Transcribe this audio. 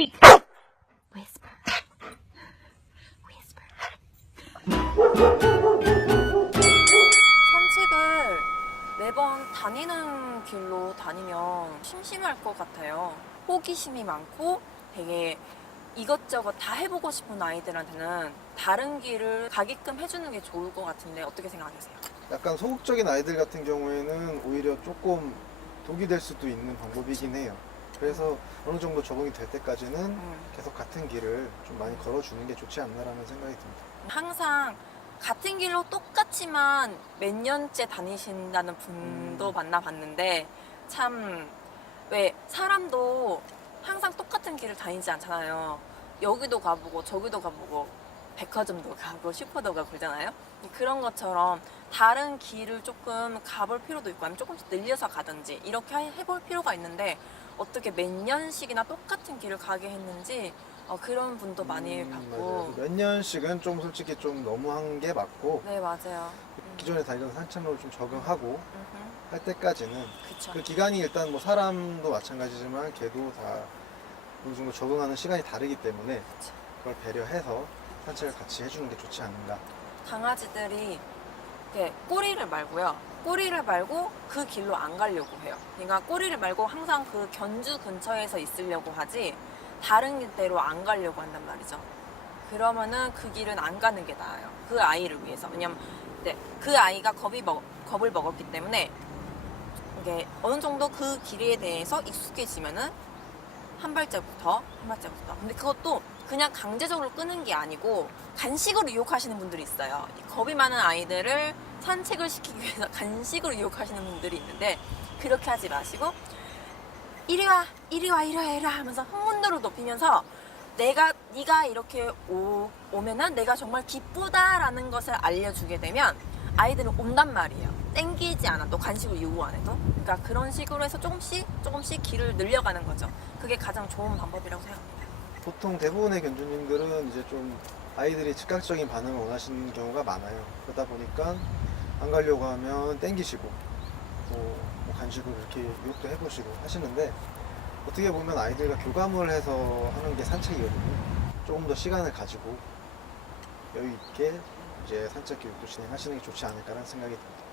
Whisper. Whisper. 산책을 매번 다니는 길로 다니면 심심할 것 같아요. 호기심이 많고 되게 이것저것 다 해보고 싶은 아이들한테는 다른 길을 가게끔 해주는 게 좋을 것 같은데 어떻게 생각하세요? 약간 소극적인 아이들 같은 경우에는 오히려 조금 독이 될 수도 있는 방법이긴 해요. 그래서 어느 정도 적응이 될 때까지는 음. 계속 같은 길을 좀 많이 걸어주는 게 좋지 않나라는 생각이 듭니다. 항상 같은 길로 똑같이만 몇 년째 다니신다는 분도 음. 만나봤는데 참 왜 사람도 항상 똑같은 길을 다니지 않잖아요. 여기도 가보고 저기도 가보고 백화점도 가고 슈퍼도 가고 그러잖아요. 그런 것처럼 다른 길을 조금 가볼 필요도 있고 아니면 조금씩 늘려서 가든지 이렇게 해볼 필요가 있는데 어떻게 몇 년씩이나 똑같은 길을 가게 했는지 어, 그런 분도 많이 음, 봤고 맞아요. 몇 년씩은 좀 솔직히 좀 너무한 게 맞고 네 맞아요. 음. 기존에 다니던 산책로를 좀 적응하고 음흠. 할 때까지는 그쵸. 그 기간이 일단 뭐 사람도 마찬가지지만 걔도 다 어느 정도 적응하는 시간이 다르기 때문에. 그걸 배려해서 산책을 같이 해주는 게 좋지 않는가. 강아지들이 이렇게 꼬리를 말고요. 꼬리를 말고 그 길로 안 가려고 해요. 그러니까 꼬리를 말고 항상 그 견주 근처에서 있으려고 하지 다른 데로 안 가려고 한단 말이죠. 그러면은 그 길은 안 가는 게 나아요. 그 아이를 위해서. 왜냐면 네, 그 아이가 겁이 먹, 겁을 먹었기 때문에 이게 어느 정도 그 길에 대해서 익숙해지면은 한 발자국부터 한 발자국부터. 근데 그것도 그냥 강제적으로 끄는 게 아니고 간식으로 유혹하시는 분들이 있어요. 이 겁이 많은 아이들을 산책을 시키기 위해서 간식으로 유혹하시는 분들이 있는데 그렇게 하지 마시고 이리 와, 이리 와, 이리 와, 이리 와 하면서 흥분도를 높이면서 내가 네가 이렇게 오, 오면은 내가 정말 기쁘다라는 것을 알려주게 되면 아이들은 온단 말이에요. 땡기지 않아도 간식을 요구 안 해도. 그러니까 그런 식으로 해서 조금씩 조금씩 길을 늘려가는 거죠. 그게 가장 좋은 방법이라고 생각합니다. 보통 대부분의 견주님들은 이제 좀 아이들이 즉각적인 반응을 원하시는 경우가 많아요. 그러다 보니까 안 가려고 하면 땡기시고 뭐, 뭐 간식으로 이렇게 유혹도 해보시고 하시는데 어떻게 보면 아이들과 교감을 해서 하는 게 산책이거든요. 조금 더 시간을 가지고 여유 있게 이제 산책 교육도 진행하시는 게 좋지 않을까라는 생각이 듭니다.